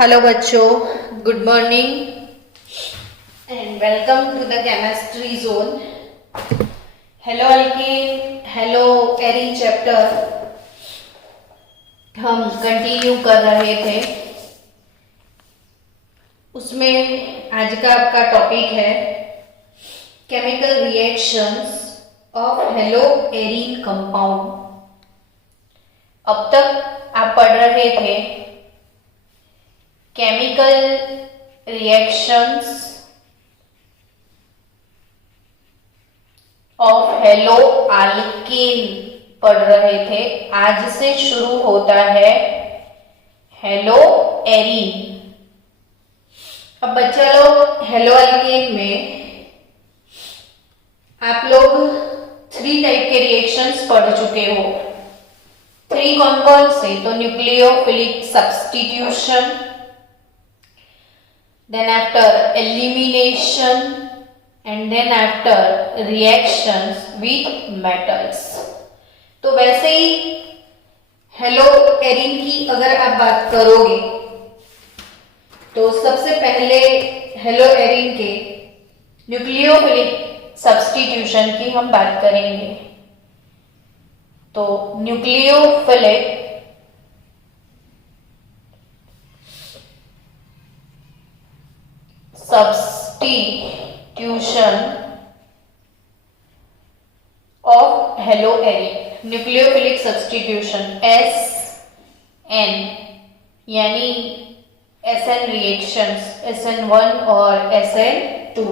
Hello बच्चों, good morning and welcome to the chemistry zone. Haloalkane, haloarene chapter हम continue कर रहे थे। उसमें आज का आपका टॉपिक है chemical reactions of haloarene compound. अब तक आप पढ़ रहे थे chemical reactions of haloalkane पढ़ रहे थे। आज से शुरू होता है हेलो एरीन। अब बच्चा लोग, हेलो अल्केन में आप लोग 3 टाइप के रिएक्शंस पढ़ चुके हो। 3 कौन कौन से? तो nucleophilic substitution, then after elimination and then after reactions with metals। तो वैसे ही हेलो एरीन की अगर आप बात करोगे तो सबसे पहले हेलो एरीन के न्यूक्लियोफिलिक सब्स्टिट्यूशन की हम बात करेंगे। तो nucleophilic substitution of hello arene. Nucleophilic substitution SN यानी SN रिएक्शंस SN1 और SN2।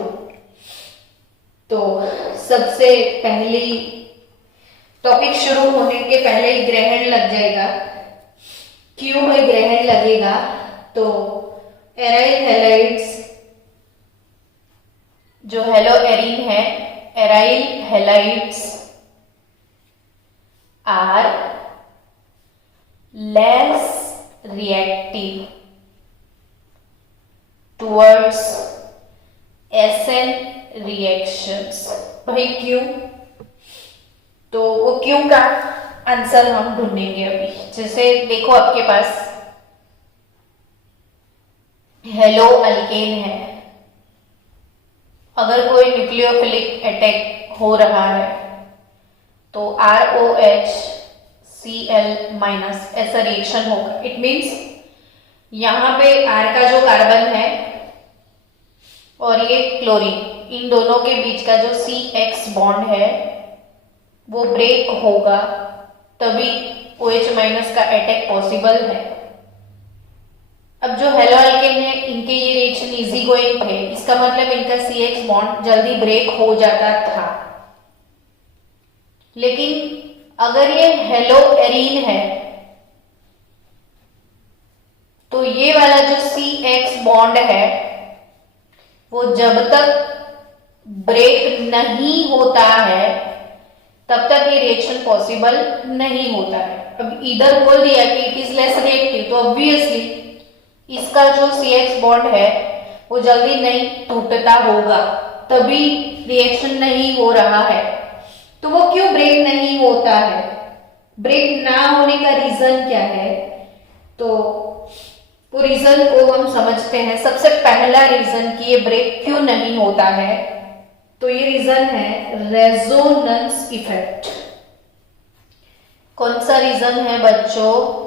तो सबसे पहली टॉपिक शुरू होने के पहले ही ग्रहण लग जाएगा। क्यों में ग्रहण लगेगा? तो एराइल हैलाइड्स जो हेलो एरीन है, aryl halides are less reactive towards SN reactions. भाई क्यों? तो वो क्यों का आंसर हम ढूंढेंगे अभी। जैसे देखो आपके पास हेलो अल्केन है, अगर कोई न्यूक्लियोफिलिक अटैक हो रहा है तो ROH Cl माइनस ऐसा रिएक्शन होगा। इट मीन्स यहां पे R का जो कार्बन है और ये क्लोरीन, इन दोनों के बीच का जो CX बॉन्ड है वो ब्रेक होगा, तभी OH माइनस का अटैक पॉसिबल है। अब जो हेलो अल्केन है, इनके ये रिएक्शन इजी गोइंग थे, इसका मतलब इनका CX बॉन्ड जल्दी ब्रेक हो जाता था। लेकिन अगर ये हेलो एरीन है तो ये वाला जो CX बॉन्ड है वो जब तक ब्रेक नहीं होता है तब तक ये रिएक्शन पॉसिबल नहीं होता है। अब इधर बोल दिया कि इट इज लेस रिएक्टिव, तो ऑब्वियसली इसका जो CX बॉन्ड है वो जल्दी नहीं टूटता होगा, तभी रिएक्शन नहीं हो रहा है। तो वो क्यों ब्रेक नहीं होता है? ब्रेक ना होने का रीजन क्या है? तो वो रीजन को हम समझते हैं। सबसे पहला रीजन कि ये ब्रेक क्यों नहीं होता है, तो ये रीजन है रेजोनेंस इफेक्ट। कौन सा रीजन है बच्चों?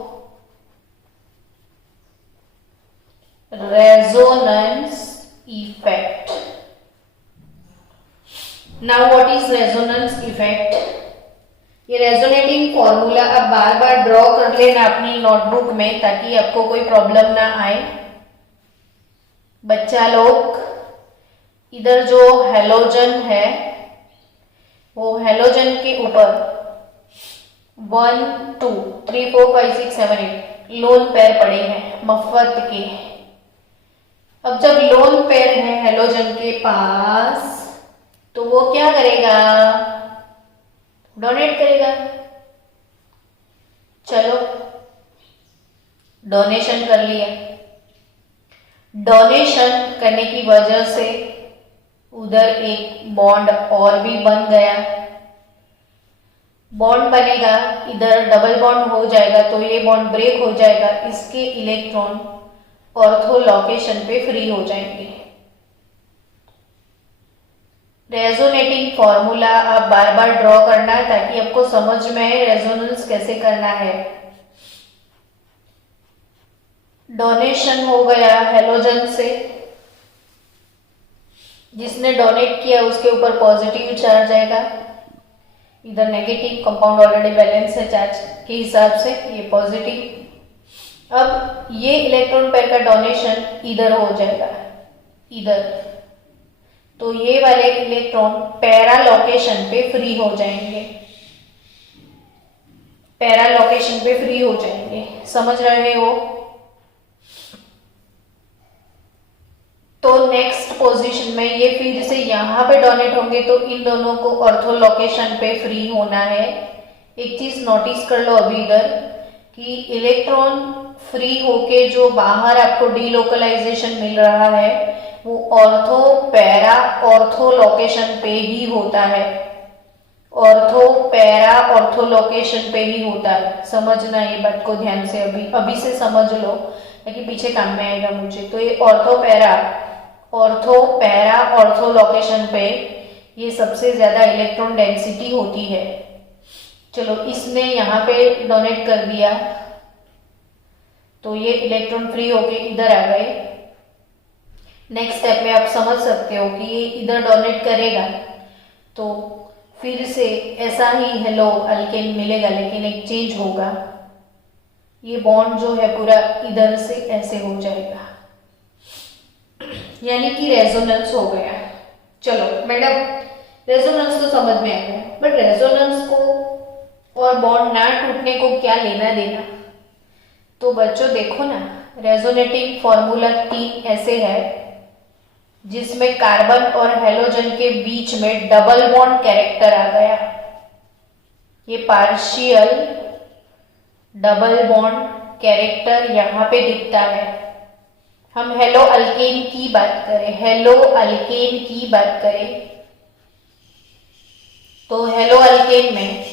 resonance effect। now what is resonance effect? ये रेजोनेटिंग फॉर्मूला अब बार बार ड्रॉ कर लेना अपनी नोटबुक में ताकि आपको कोई प्रॉब्लम ना आए। बच्चा लोग, इधर जो हेलोजन है वो हेलोजन के ऊपर 1 2 3 4 5 6 7 8 लोन पेयर पड़े हैं मफत के। अब जब लोन पेयर है हेलोजन के पास तो वो क्या करेगा? डोनेट करेगा। चलो डोनेशन कर लिया। डोनेशन करने की वजह से उधर एक बॉन्ड और भी बन गया। बॉन्ड बनेगा, इधर डबल बॉन्ड हो जाएगा तो ये बॉन्ड ब्रेक हो जाएगा, इसके इलेक्ट्रॉन ऑर्थो लोकेशन पे फ्री हो जाएंगे। रेजोनेटिंग फॉर्मूला आप बार बार ड्रॉ करना है ताकि आपको समझ में आए रेजोनेंस कैसे करना है। डोनेशन हो गया हेलोजन से, जिसने डोनेट किया उसके ऊपर पॉजिटिव चार्ज आएगा, इधर नेगेटिव, कंपाउंड ऑलरेडी बैलेंस है चार्ज के हिसाब से, ये पॉजिटिव। अब ये इलेक्ट्रॉन पेयर का डोनेशन इधर हो जाएगा, इधर, तो ये वाले इलेक्ट्रॉन पैरा लोकेशन पे फ्री हो जाएंगे, पैरा लोकेशन पे फ्री हो जाएंगे। समझ रहे हो? तो नेक्स्ट पोजीशन में ये फिर से यहां पे डोनेट होंगे, तो इन दोनों को ऑर्थो लोकेशन पे फ्री होना है। एक चीज नोटिस कर लो अभी इधर कि इलेक्ट्रॉन फ्री होके जो बाहर आपको डीलोकलाइजेशन मिल रहा है वो ऑर्थो पैरा ऑर्थो लोकेशन पे ही होता है, ऑर्थो पैरा ऑर्थो लोकेशन पे ही होता है। समझना ये बात को ध्यान से, अभी से समझ लो ताकि पीछे काम में आएगा मुझे। तो ये ऑर्थो पैरा ऑर्थो लोकेशन पे ये सबसे ज्यादा इलेक्ट्रॉन डेंसिटी होती है। चलो इसने यहाँ पे डोनेट कर दिया तो ये इलेक्ट्रॉन फ्री होके इधर आ गए। नेक्स्ट स्टेप में आप समझ सकते हो कि ये इधर डोनेट करेगा तो फिर से ऐसा ही हेलो अल्केन मिलेगा, लेकिन एक चेंज होगा, ये बॉन्ड जो है पूरा इधर से ऐसे हो जाएगा, यानी कि रेजोनेंस हो गया। चलो मैडम रेजोनेंस तो समझ में आ गया, बट रेजोनेंस को और बॉन्ड ना टूटने को क्या लेना देना? तो बच्चों देखो ना, रेजोनेटिंग फॉर्मूला 3 ऐसे है जिसमें कार्बन और हेलोजन के बीच में डबल बॉन्ड कैरेक्टर आ गया, ये पार्शियल डबल बॉन्ड कैरेक्टर यहां पे दिखता है। हम हेलो अल्केन की बात करें, हेलो अल्केन की बात करें तो हेलो अल्केन में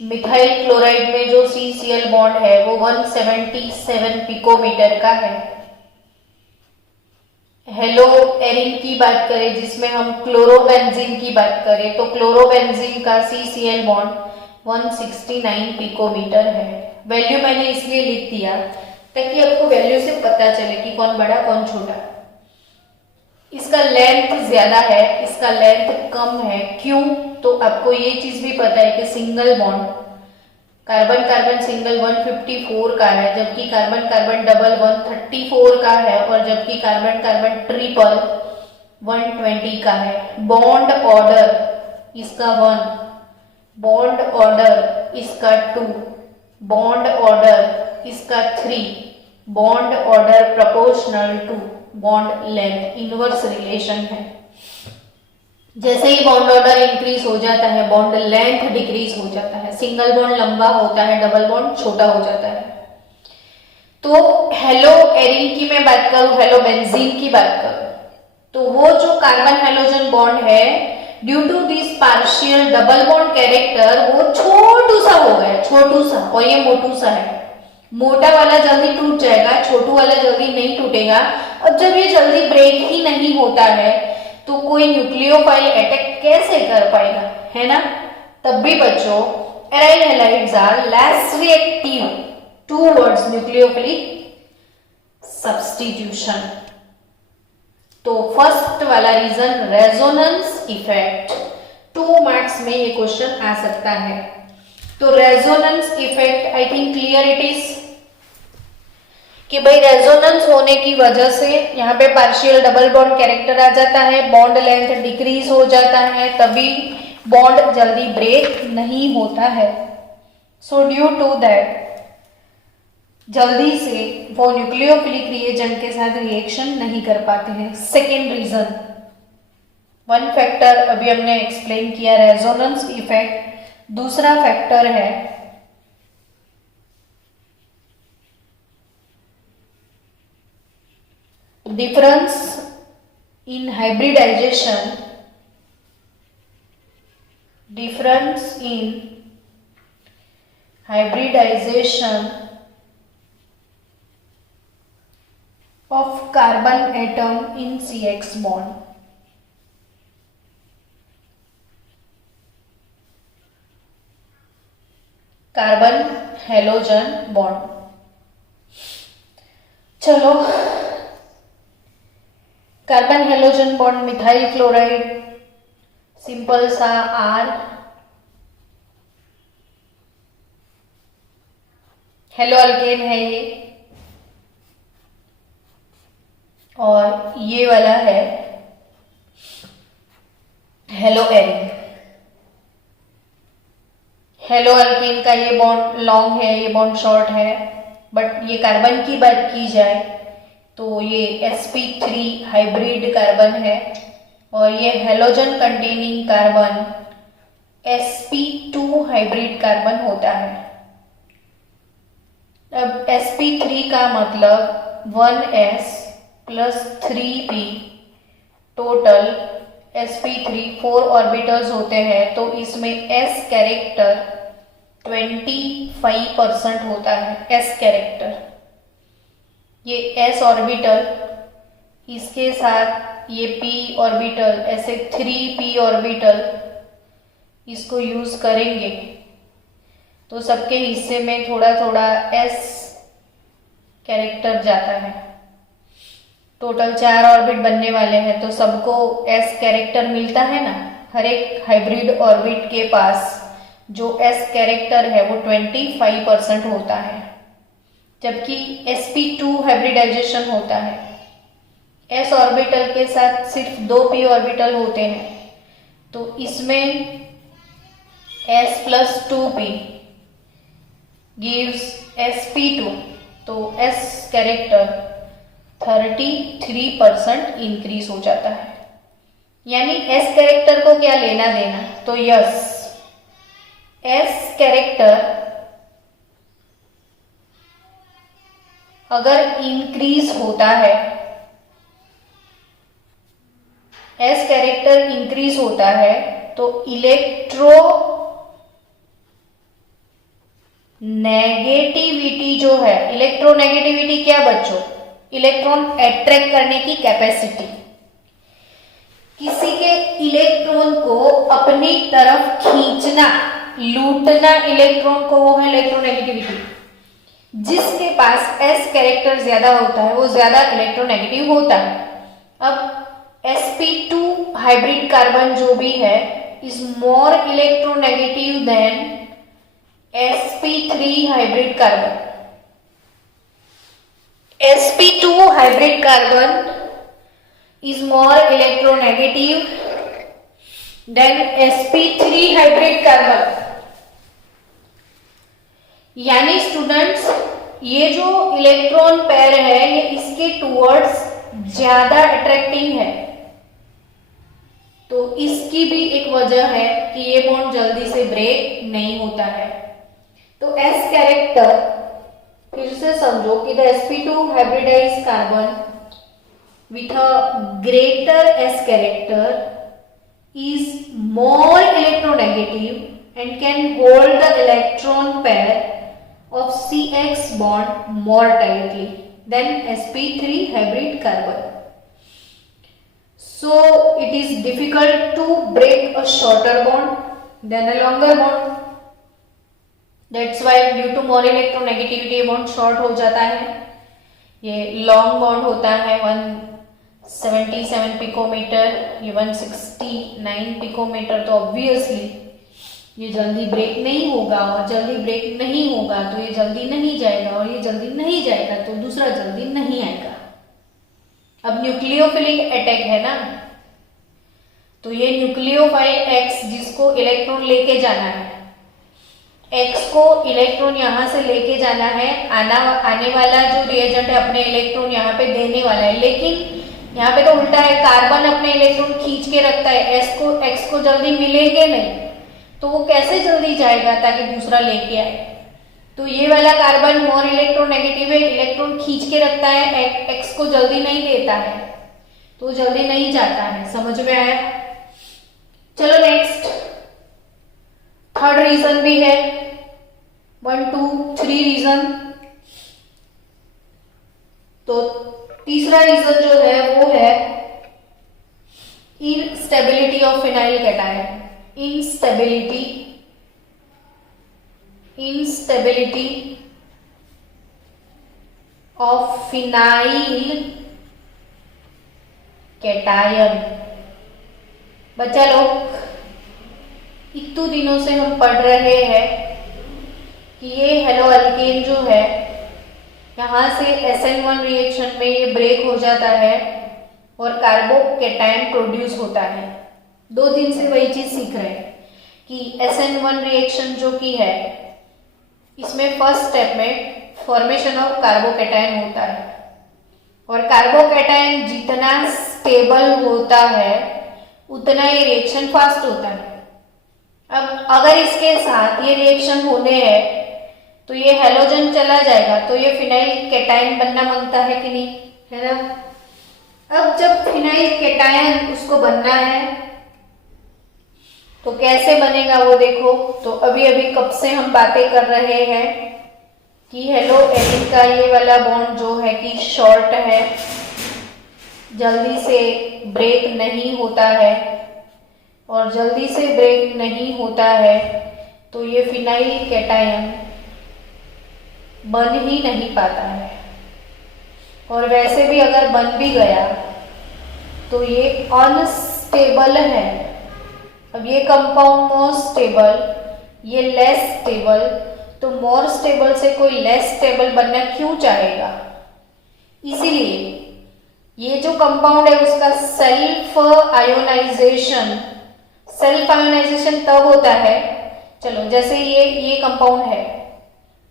मिथाइल क्लोराइड में जो CCl बॉन्ड है वो 177 पिकोमीटर का है। हेलो एरिन की बात करें जिसमें हम क्लोरोबेंजीन की बात करें तो क्लोरोबेंजीन का CCl बॉन्ड 169 पिकोमीटर है। वैल्यू मैंने इसलिए लिख दिया ताकि आपको वैल्यू से पता चले कि कौन बड़ा कौन छोटा। इसका लेंथ ज्यादा है, इसका लेंथ कम है, क्यों? तो आपको ये चीज भी पता है कि single bond carbon carbon single 154 का है, जबकि कार्बन कार्बन डबल 134 का है, और जबकि कार्बन कार्बन ट्रिपल 120 का है। बॉन्ड ऑर्डर इसका 1, बॉन्ड ऑर्डर इसका 2, बॉन्ड ऑर्डर इसका 3, bond order proportional to bond length, inverse relation है। जैसे ही बॉन्ड ऑर्डर इंक्रीज हो जाता है बॉन्ड लेंथ डिक्रीज हो जाता है, सिंगल बॉन्ड लंबा होता है, डबल बॉन्ड छोटा हो जाता है। तो हेलो एरिन की मैं बात करूं, हेलो बेंजीन की बात करूं तो वो जो कार्बन हेलोजन बॉन्ड है due to this partial double bond character वो छोटू सा हो गया, छोटू सा, और ये मोटू सा है। मोटा वाला जल्दी टूट जाएगा, छोटू वाला जल्दी नहीं टूटेगा। अब जब ये जल्दी ब्रेक ही नहीं होता है तो कोई न्यूक्लियोफाइल अटैक कैसे कर पाएगा, है ना? तब भी बच्चों aryl halides are less reactive towards nucleophilic substitution. तो फर्स्ट वाला रीजन रेजोनेंस इफेक्ट, 2 मार्क्स में ये क्वेश्चन आ सकता है। तो resonance effect I think clear it is कि भाई रेजोनेंस होने की वजह से यहाँ पे पार्शियल डबल बॉन्ड कैरेक्टर आ जाता है, बॉन्ड लेंथ डिक्रीज हो जाता है, तभी बॉन्ड जल्दी ब्रेक नहीं होता है। सो ड्यू टू दैट जल्दी से वो न्यूक्लियोफिलिक रिएजेंट के साथ रिएक्शन नहीं कर पाते हैं। सेकेंड रीजन, 1 फैक्टर अभी हमने एक्सप्लेन किया रेजोनेंस इफेक्ट। दूसरा फैक्टर है difference in hybridization, difference in hybridization of carbon atom in CX bond. Carbon halogen bond. चलो, carbon halogen bond methyl chloride, simple सा R, हेलो अल्केन है ये, और ये वाला है हेलो एरिन. हेलो अल्केन का ये बॉन्ड लॉन्ग है, ये बॉन्ड शॉर्ट है, बट ये कार्बन की बात की जाए तो ये sp3 हाइब्रिड कार्बन है, और ये halogen containing carbon sp2 hybrid carbon होता है. अब sp3 का मतलब 1s plus 3p, total sp3 4 orbitals होते हैं, तो इसमें s कैरेक्टर 25% होता है. s कैरेक्टर, ये s ऑर्बिटल, इसके साथ ये p ऑर्बिटल, ऐसे 3p ऑर्बिटल इसको यूज करेंगे तो सबके हिस्से में थोड़ा थोड़ा s कैरेक्टर जाता है. टोटल 4 ऑर्बिट बनने वाले हैं, तो सबको s कैरेक्टर मिलता है ना. हर एक हाइब्रिड ऑर्बिट के पास जो s कैरेक्टर है वो 25% होता है, जबकि sp2 हाइब्रिडाइजेशन होता है. s ऑर्बिटल के साथ सिर्फ 2p ऑर्बिटल होते हैं, तो इसमें s plus 2p gives sp2, तो s कैरेक्टर 33% इंक्रीज हो जाता है. यानी s कैरेक्टर को क्या लेना देना, तो यस, s कैरेक्टर अगर इंक्रीज होता है, s कैरेक्टर इंक्रीज होता है तो इलेक्ट्रोनेगेटिविटी जो है, इलेक्ट्रोनेगेटिविटी क्या बच्चों, इलेक्ट्रॉन अट्रैक्ट करने की कैपेसिटी, किसी के इलेक्ट्रॉन को अपनी तरफ खींचना, लूटना इलेक्ट्रॉन को, वो है इलेक्ट्रोनेगेटिविटी. जिसके पास s कैरेक्टर ज्यादा होता है वो ज्यादा इलेक्ट्रोनेगेटिव होता है. अब sp2 हाइब्रिड कार्बन जो भी है is more electronegative than sp3 hybrid carbon. sp2 hybrid carbon is more electronegative than sp3 hybrid carbon. यानी स्टूडेंट्स, ये जो इलेक्ट्रॉन पेयर है ये इसके टुवर्ड्स ज्यादा अट्रैक्टिंग है, तो इसकी भी एक वजह है कि ये बॉन्ड जल्दी से ब्रेक नहीं होता है. तो s कैरेक्टर फिर से समझो कि the sp2 hybridized carbon with a greater s character is more electronegative and can hold the electron pair of CX bond more tightly than sp3 hybrid carbon. So it is difficult to break a shorter bond than a longer bond. That's why due to more electronegativity bond short हो जाता है. ये long bond होता है 177 picometre, ये 169 picometre, तो obviously ये जल्दी ब्रेक नहीं होगा, और जल्दी ब्रेक नहीं होगा तो ये जल्दी नहीं जाएगा, और ये जल्दी नहीं जाएगा तो दूसरा जल्दी नहीं आएगा. अब न्यूक्लियोफिलिक अटैक है ना, तो ये न्यूक्लियोफाइल X जिसको इलेक्ट्रॉन लेके जाना है, X को इलेक्ट्रॉन यहाँ से लेके जाना है, आने वाला जो रिएजेंट है अपने इलेक्ट्रॉन यहाँ पे देने वाला है, लेकिन यहाँ पे तो उल्टा है, कार्बन अपने इलेक्ट्रॉन खींच के रखता है, X को जल्दी मिलेंगे नहीं, तो वो कैसे जल्दी जाएगा ताकि दूसरा लेके आए. तो ये वाला कार्बन मोर इलेक्ट्रोनेगेटिव है, इलेक्ट्रॉन खींच के रखता है, X को जल्दी नहीं देता है, तो जल्दी नहीं जाता है. समझ में आया? चलो नेक्स्ट, थर्ड रीजन भी है, 1 2 3 रीजन. तो तीसरा रीजन जो है वो है instability of phenyl cation. Instability of phenyl cation. बच्चा लोग, इतने दिनों से हम पढ़ रहे हैं कि ये हेलो अल्केन जो है यहाँ से SN1 रिएक्शन में ये ब्रेक हो जाता है और कार्बोकैटायन प्रोड्यूस होता है। 2 दिन से वही चीज सीख रहे हैं कि SN1 रिएक्शन जो की है इसमें फर्स्ट स्टेप में फॉर्मेशन ऑफ कार्बोकैटायन होता है और कार्बोकैटायन जितना स्टेबल होता है उतना ये रिएक्शन फास्ट होता है। अब अगर इसके साथ ये रिएक्शन होने हैं तो ये हेलोजन चला जाएगा तो ये फिनाइल कैटायन बनना मांगता है कि नहीं, है ना। अब जब फिनाइल कैटायन उसको बनना है तो कैसे बनेगा वो देखो। तो अभी अभी कब से हम बातें कर रहे हैं कि हेलो एरिन का ये वाला बॉन्ड जो है कि शॉर्ट है, जल्दी से ब्रेक नहीं होता है और जल्दी से ब्रेक नहीं होता है तो ये फिनाइल कैटायन बन ही नहीं पाता है और वैसे भी अगर बन भी गया तो ये अनस्टेबल है। अब ये कंपाउंड मोर स्टेबल, ये लेस स्टेबल, तो मोर स्टेबल से कोई लेस स्टेबल बनना क्यों चाहेगा। इसीलिए ये जो कंपाउंड है उसका सेल्फ आयोनाइजेशन तब होता है। चलो जैसे ये कंपाउंड है,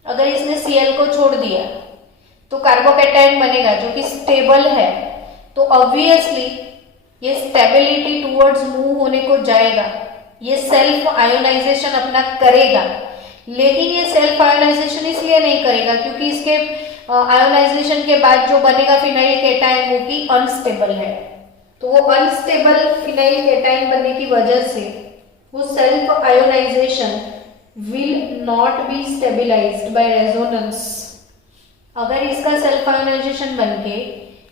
अगर इसने Cl को छोड़ दिया तो कार्बोकैटायन बनेगा जो कि स्टेबल है, तो ऑब्वियसली ये स्टेबिलिटी टुवर्ड्स मूव होने को जाएगा, ये सेल्फ आयोनाइजेशन अपना करेगा। लेकिन ये सेल्फ आयोनाइजेशन इसलिए नहीं करेगा क्योंकि इसके आयोनाइजेशन के बाद जो बनेगा फिनाइल कैटायन वो कि अनस्टेबल है। तो वो अनस्टेबल फिनाइल कैटायन बनने की वजह से वो self ionisation will not be stabilized by resonance। अगर इसका सेल्फ आयोनाइजेशन बनके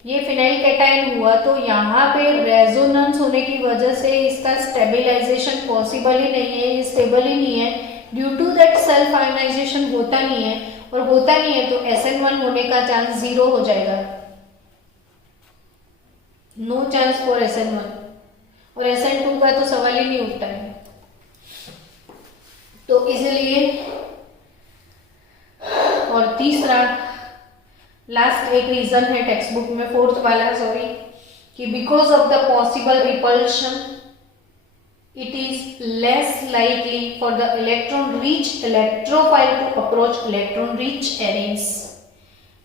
ये फिनाइल कैटायन हुआ तो यहाँ पे रेजोनेंस होने की वजह से इसका स्टेबिलाइजेशन पॉसिबल ही नहीं है, ये स्टेबल ही नहीं है। Due to that self ionisation होता नहीं है और होता नहीं है तो SN1 होने का चांस 0 हो जाएगा, नो चांस फॉर SN1 और SN2 का तो सवाल ही नहीं उठता है। तो इसलिए और तीसरा लास्ट एक रीजन है टेक्स्ट बुक में, फोर्थ वाला सॉरी, कि because of the possible repulsion it is less likely for the electron rich electrophile to approach electron rich arenes.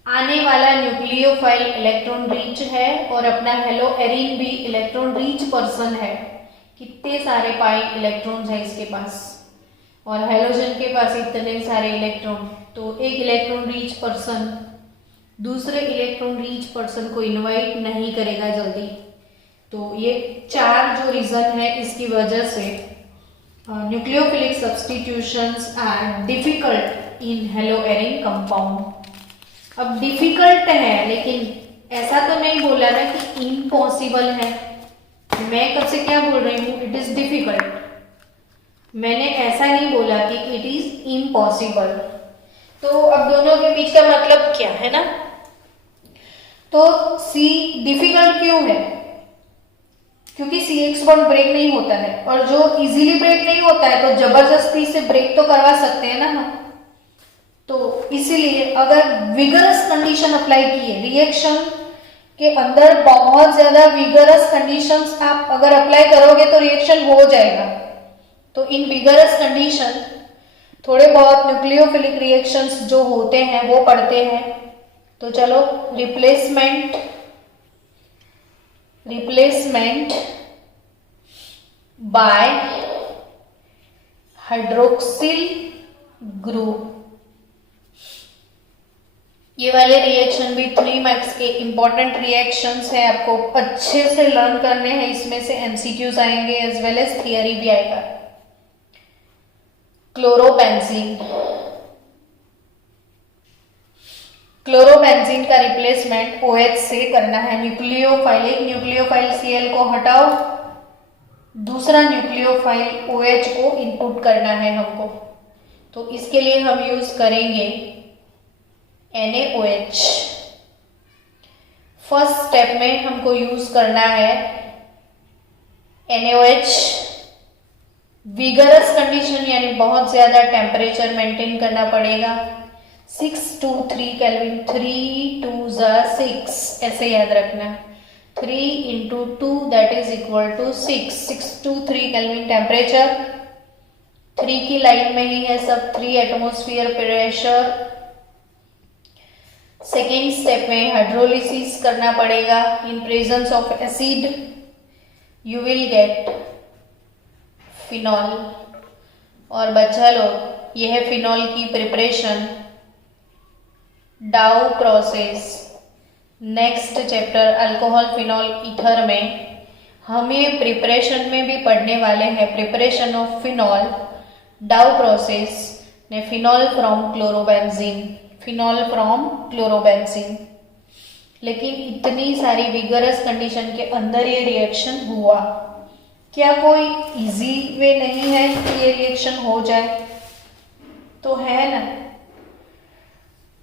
आने वाला न्यूक्लियोफाइल इलेक्ट्रॉन रिच है और अपना हेलो एरिन भी इलेक्ट्रॉन रिच पर्सन है। कितने सारे पाई इलेक्ट्रॉन्स है इसके पास और हेलोजन के पास इतने सारे इलेक्ट्रॉन, तो एक इलेक्ट्रॉन रिच पर्सन दूसरे इलेक्ट्रॉन रिच पर्सन को इनवाइट नहीं करेगा जल्दी। तो ये 4 जो रीजन है इसकी वजह से nucleophilic substitutions are difficult in haloarene compound. अब डिफिकल्ट है लेकिन ऐसा तो नहीं बोला ना कि इम्पॉसिबल है। मैं कब से क्या बोल रही हूँ, इट इज डिफिकल्ट। मैंने ऐसा नहीं बोला कि इट इज इम्पॉसिबल। तो अब दोनों के बीच का मतलब क्या है ना। तो सी डिफिकल्ट क्यों है, क्योंकि CX बॉन्ड ब्रेक नहीं होता है और जो इजीली ब्रेक नहीं होता है तो जबरदस्ती से ब्रेक तो करवा सकते हैं ना हम। तो इसीलिए अगर विगरस कंडीशन अप्लाई की है, रिएक्शन के अंदर बहुत ज्यादा विगरस कंडीशंस आप अगर अप्लाई करोगे तो रिएक्शन हो जाएगा। तो इन विगरस कंडीशन थोड़े बहुत न्यूक्लियोफिलिक रिएक्शंस जो होते हैं वो पढ़ते हैं। तो चलो रिप्लेसमेंट बाय हाइड्रोक्सिल ग्रुप, ये वाले रिएक्शन भी 3 मार्क्स के इंपॉर्टेंट रिएक्शंस है, आपको अच्छे से लर्न करने हैं। इसमें से MCQs आएंगे एज वेल एज थियरी भी आएगा। क्लोरोबेंजीन, क्लोरोबेंजीन का रिप्लेसमेंट OH से करना है। न्यूक्लियोफाइल, एक न्यूक्लियोफाइल Cl को हटाओ, दूसरा न्यूक्लियोफाइल OH को इनपुट करना है हमको। तो इसके लिए हम यूज करेंगे NaOH। फर्स्ट स्टेप में हमको यूज करना है NaOH। विगरस कंडीशन यानी बहुत ज्यादा टेम्परेचर मेंटेन करना पड़ेगा। 6 to 3 केल्विन, 3 2 6, ऐसे याद रखना। 3 into 2 that is equal to 6, 6 to 3 kelvin temperature. 3 की लाइन में ही है सब, 3 एटमॉस्फेयर प्रेशर। सेकेंड स्टेप में हाइड्रोलिसिस करना पड़ेगा। In presence of acid you will get phenol. और बच्चा लोग, यह है फिनॉल की preparation, Dow process. Next chapter alcohol phenol ether में हमें प्रिपरेशन में भी पढ़ने वाले हैं preparation of phenol, Dow process ने phenol from chlorobenzene, phenol from chlorobenzene. लेकिन इतनी सारी विगरस कंडीशन के अंदर ये रिएक्शन हुआ, क्या कोई इजी वे नहीं है कि ये रिएक्शन हो जाए? तो है ना,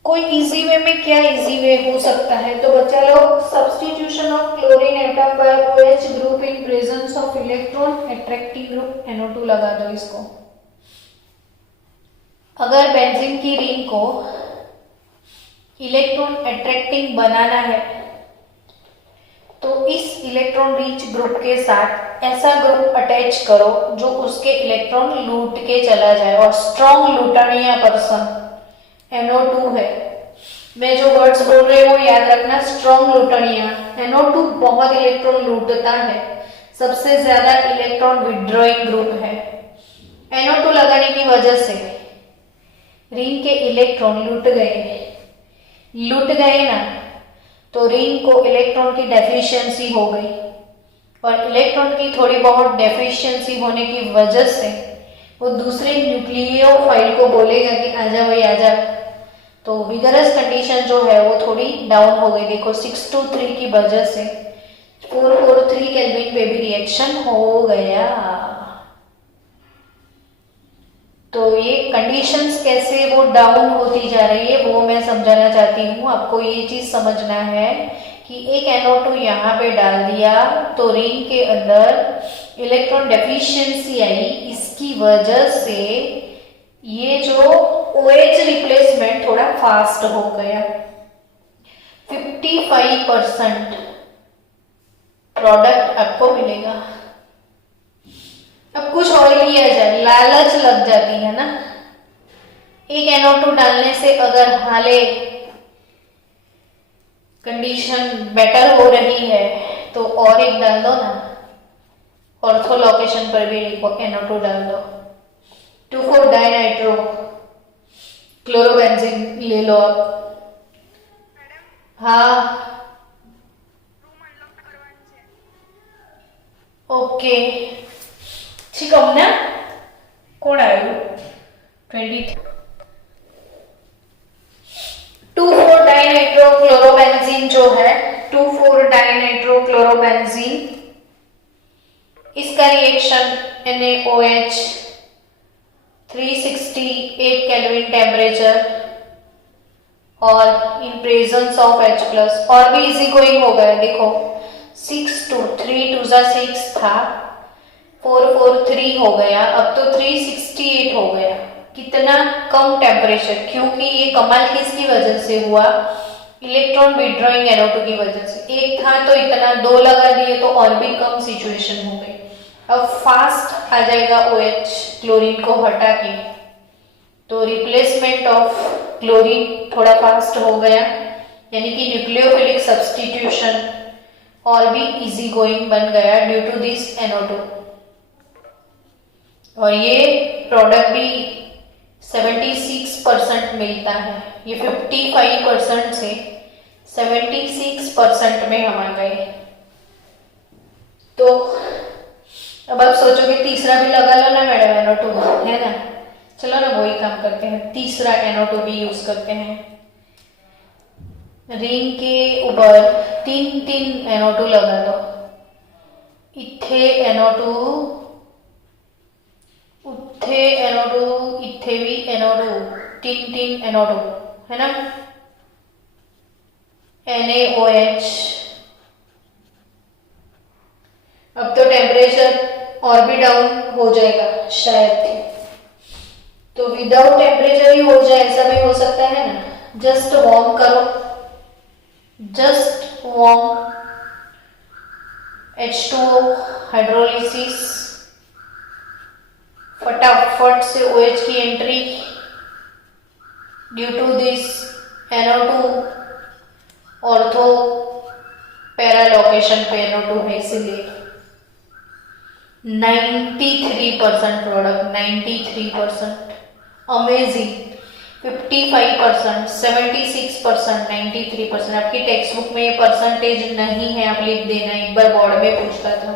कोई इजी वे में क्या इजी वे हो सकता है? तो बच्चा लोग, substitution of chlorine atom by OH group in presence of electron attracting group NO2 लगा दो इसको। अगर बेंजीन की रिंग को इलेक्ट्रॉन अट्रैक्टिंग बनाना है तो इस इलेक्ट्रॉन रिच ग्रुप के साथ ऐसा ग्रुप अटैच करो जो उसके इलेक्ट्रॉन लूट के चला जाए। और स्ट्रॉन्ग लूटनिया पर्सन NO2 है। मैं जो वर्ड्स बोल रही हूँ याद रखना, स्ट्रॉन्ग लूटनिया। NO2 बहुत इलेक्ट्रॉन लूटता है, सबसे ज्यादा इलेक्ट्रॉन विड्रॉइंग ग्रुप है। NO2 लगाने की वजह से रिंग के इलेक्ट्रॉन लूट गए ना, तो रिंग को इलेक्ट्रॉन की डेफिशिएंसी हो गई। और इलेक्ट्रॉन की थोड़ी बहुत डेफिशिएंसी होने की वजह से वो दूसरे न्यूक्लियोफाइल को बोलेगा कि आजा भाई आजा। तो विगरस कंडीशन जो है वो थोड़ी डाउन हो गई। देखो 6 to 3 की वजह से 443 केल्विन पे भी रिएक्शन हो गया। तो ये कंडीशंस कैसे वो डाउन होती जा रही है वो मैं समझाना चाहती हूँ। आपको ये चीज समझना है कि एक NO2 यहाँ पे डाल दिया तो रिंग के अंदर इलेक्ट्रॉन डेफिशिएंसी आई, इसकी वजह से ये जो OH रिप्लेसमेंट थोड़ा फास्ट हो गया। 55% प्रोडक्ट आपको मिलेगा। अब कुछ और लिया जाए, लालच लग जाती है ना। एक NO2 डालने से अगर हाले कंडीशन बेटर हो रही है तो और एक डाल दो ना। ऑर्थो लोकेशन पर भी लिखो NO2 डाल दो। 2,4 डाइनाइट्रो क्लोरोबेंजीन ले लो आप। हाँ ओके ठीक है ना। कौन आयु 20 2,4 डाइनाइट्रो क्लोरोबेंजीन जो है 2,4 डाइनाइट्रो क्लोरोबेंजीन, इसका रिएक्शन NaOH 368 केल्विन टेम्परेचर और इन प्रेजेंस ऑफ H+ और भी इजी गोइंग हो गया। देखो 6 to 3 2 6 था, 443 हो गया, अब तो 368 हो गया। कितना कम टेम्परेचर, क्योंकि ये कमाल किसकी वजह से हुआ? इलेक्ट्रॉन विड्रॉइंग NO2 की वजह से। एक था तो इतना, दो लगा दिए तो और भी कम सिचुएशन हो गई। अब फास्ट आ जाएगा OH क्लोरीन को हटा के, तो रिप्लेसमेंट ऑफ क्लोरीन थोड़ा फास्ट हो गया, यानी कि न्यूक्लियोफिलिक सब्स्टिट्यूशन और भी इजी गोइंग बन गया ड्यू टू दिस NO2। और ये प्रोडक्ट भी 76% मिलता है। ये 55% से 76% में हम आ गए। तो अब आप सोचोगे तीसरा भी लगा लो ना मैडम NO2, है ना। चलो ना वही काम करते हैं, तीसरा NO2 भी यूज करते हैं। रिंग के ऊपर 3 NO2 लगा दो, इथे NO2, उथे NO2, इथे भी NO2, 3 NO2 है ना, NaOH। अब तो टेम्परेचर और भी डाउन हो जाएगा शायद, तो विदाउट टेम्परेचर ही हो जाए ऐसा भी हो सकता है ना। जस्ट वार्म करो, जस्ट वार्म, H2O हाइड्रोलिसिस, फटाफट से OH की entry due to this NO2, ortho para location पे NO2 है इसलिए 93% प्रोडक्ट, 93%, अमेजिंग। 55%, 76%, 93%। आपकी टेक्स्ट बुक में ये परसेंटेज नहीं है, आप लिख देना, एक बार बोर्ड में पूछता था,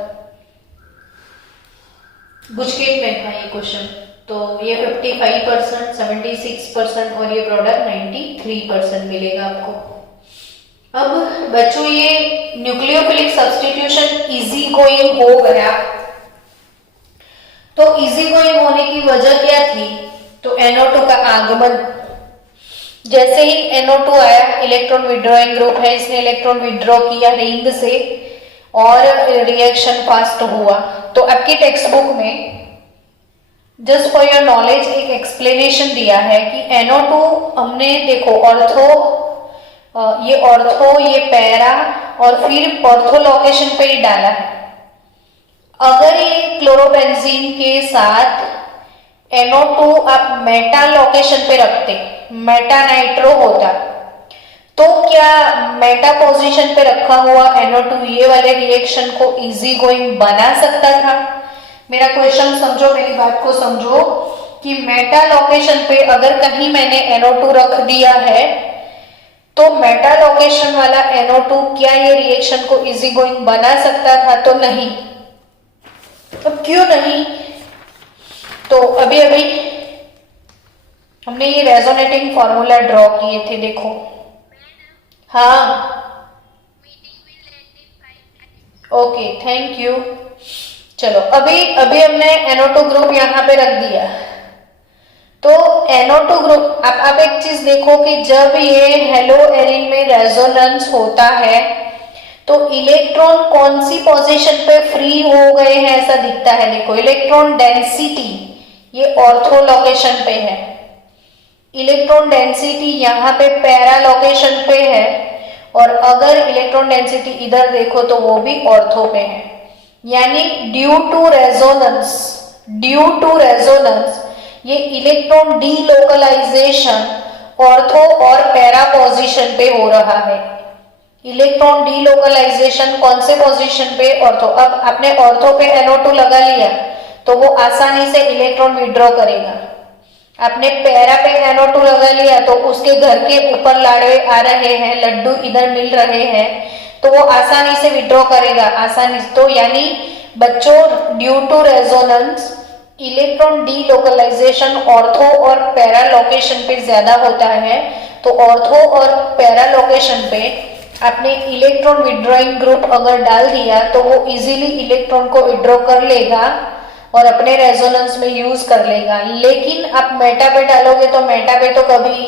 गुजकेट में था ये क्वेश्चन। तो ये 55%, 76% और ये प्रोडक्ट 93% मिलेगा आपको। अब बच्चों ये न्यूक्लियोफिलिक सब्स्टिट्यूशन इजी गोइंग हो गया, तो इजी गोइंग होने की वजह क्या थी, तो NO2 का आगमन, जैसे ही NO2 आया, इलेक्ट्रॉन विड्रॉइंग ग्रुप है, इसने इलेक्ट्रॉन विड्रॉ किया रिंग से और रिएक्शन फास्ट हुआ। तो आपकी टेक्स्ट बुक में जस्ट फॉर योर नॉलेज एक एक्सप्लेनेशन दिया है कि NO2 हमने देखो ऑर्थो, ये पैरा और फिर ऑर्थो लोकेशन पे ही डाला है। अगर ये क्लोरोबेंजीन के साथ NO2 आप मेटा लोकेशन पे रखते, मेटा नाइट्रो होता, तो क्या मेटा पोजीशन पे रखा हुआ NO2 ये वाले रिएक्शन को इजी गोइंग बना सकता था? मेरा क्वेश्चन समझो, मेरी बात को समझो कि मेटा लोकेशन पे अगर कहीं मैंने NO2 रख दिया है, तो मेटा लोकेशन वाला NO2 क्या ये रिएक्शन को इजी गोइंग बना सकता था? तो नहीं। अब क्यों नहीं? तो अभी अभी हमने ये रेजोनेटिंग फॉर्मूला ड्रॉ किए थे, देखो। हाँ, ओके, थैंक यू। चलो अभी हमने NO2 ग्रुप यहाँ पे रख दिया, तो NO2 ग्रुप, आप एक चीज देखो कि जब ये हेलो एरिन में रेजोनेंस होता है तो इलेक्ट्रॉन कौन सी पोजीशन पे फ्री हो गए हैं ऐसा दिखता है। देखो इलेक्ट्रॉन डेंसिटी ये ऑर्थो लोकेशन पे है, इलेक्ट्रॉन डेंसिटी यहाँ पे पैरा लोकेशन पे है, और अगर इलेक्ट्रॉन डेंसिटी इधर देखो तो वो भी ऑर्थो पे है। यानी ड्यू टू रेजोनेंस ये इलेक्ट्रॉन डीलोकलाइजेशन ऑर्थो और पैरा पोजीशन पे हो रहा है। इलेक्ट्रॉन डीलोकलाइजेशन कौन से पोजीशन पे? ऑर्थो। अब आपने ऑर्थो पे NO2 लगा लिया तो वो आसानी से इलेक्ट्रॉन विड्रॉ करेगा। आपने पैरा पे NO2 लगा लिया तो उसके घर के ऊपर लाड़वे आ रहे हैं, लड्डू इधर मिल रहे हैं, तो वो आसानी से विड्रॉ करेगा, आसानी से। तो यानी बच्चों due to resonance electron delocalisation ortho और पैरा लोकेशन पे ज्यादा होता है। तो ऑर्थो और पैरा लोकेशन पे आपने इलेक्ट्रॉन विड्रॉइंग ग्रुप अगर डाल दिया तो वो इजीली इलेक्ट्रॉन को विड्रॉ कर लेगा और अपने रेजोनेंस में यूज कर लेगा। लेकिन आप मेटा पे डालोगे तो मेटा पे तो कभी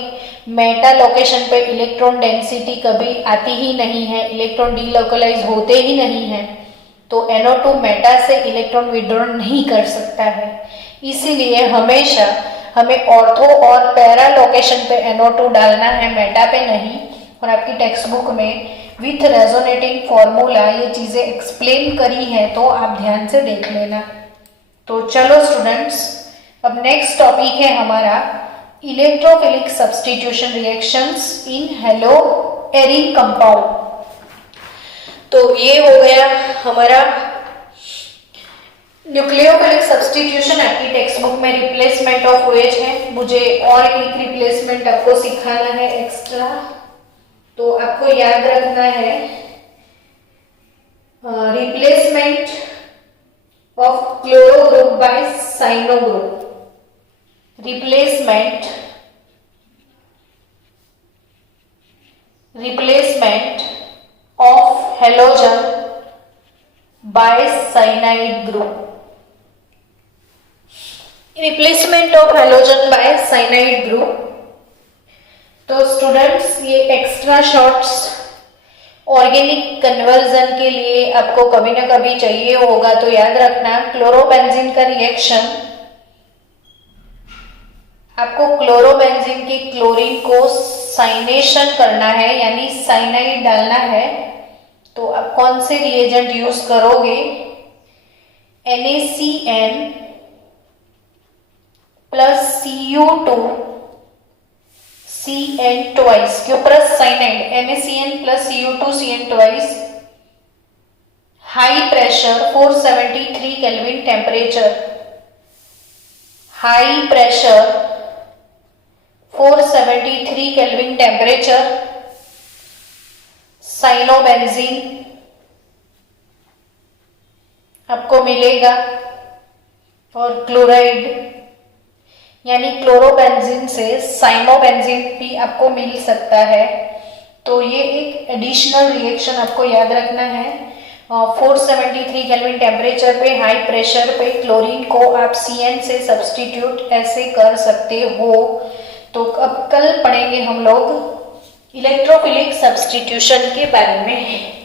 मेटा लोकेशन पे इलेक्ट्रॉन डेंसिटी कभी आती ही नहीं है, इलेक्ट्रॉन डीलोकलाइज होते ही नहीं है, तो NO2 मेटा से इलेक्ट्रॉन विड्रॉ नहीं कर सकता है। इसीलिए हमेशा हमें ऑर्थो और पैरा लोकेशन पे NO2 डालना है, मेटा पे नहीं। और आपकी टेक्स्ट बुक में विथ रेजोनेटिंग फॉर्मूला ये चीजें एक्सप्लेन करी है, तो आप ध्यान से देख लेना। तो चलो स्टूडेंट्स, अब नेक्स्ट टॉपिक है हमारा electrophilic substitution reactions in haloarene compound. तो ये हो गया हमारा न्यूक्लियोफिलिक सब्स्टिट्यूशन। आपकी टेक्स्ट बुक में रिप्लेसमेंट ऑफ OH है, मुझे और एक रिप्लेसमेंट आपको सिखाना है एक्स्ट्रा, तो आपको याद रखना है replacement of chloro group by cyano group, replacement replacement of halogen by cyanide group, replacement of halogen by cyanide group. तो स्टूडेंट्स ये एक्स्ट्रा शॉर्ट्स ऑर्गेनिक कन्वर्जन के लिए आपको कभी ना कभी चाहिए होगा, तो याद रखना क्लोरोबेंजीन का रिएक्शन, आपको क्लोरोबेंजीन के क्लोरीन को साइनेशन करना है यानी साइनाइड डालना है। तो आप कौन से रिएजेंट यूज करोगे, NaCN plus Cu2 Cn twice, cuprous cyanide NaCN plus Cu2 Cn twice, high pressure 473 kelvin temperature, high pressure 473 kelvin temperature, cyanobenzene आपको मिलेगा और क्लोराइड यानी क्लोरोबेंजीन से साइनोबेंजीन भी आपको मिल सकता है। तो ये एक एडिशनल रिएक्शन आपको याद रखना है। 473 केल्विन टेम्परेचर पे हाई प्रेशर पे क्लोरीन को आप Cn से सब्स्टिट्यूट ऐसे कर सकते हो। तो अब कल पढ़ेंगे हम लोग इलेक्ट्रोफिलिक सब्स्टिट्यूशन के बारे में।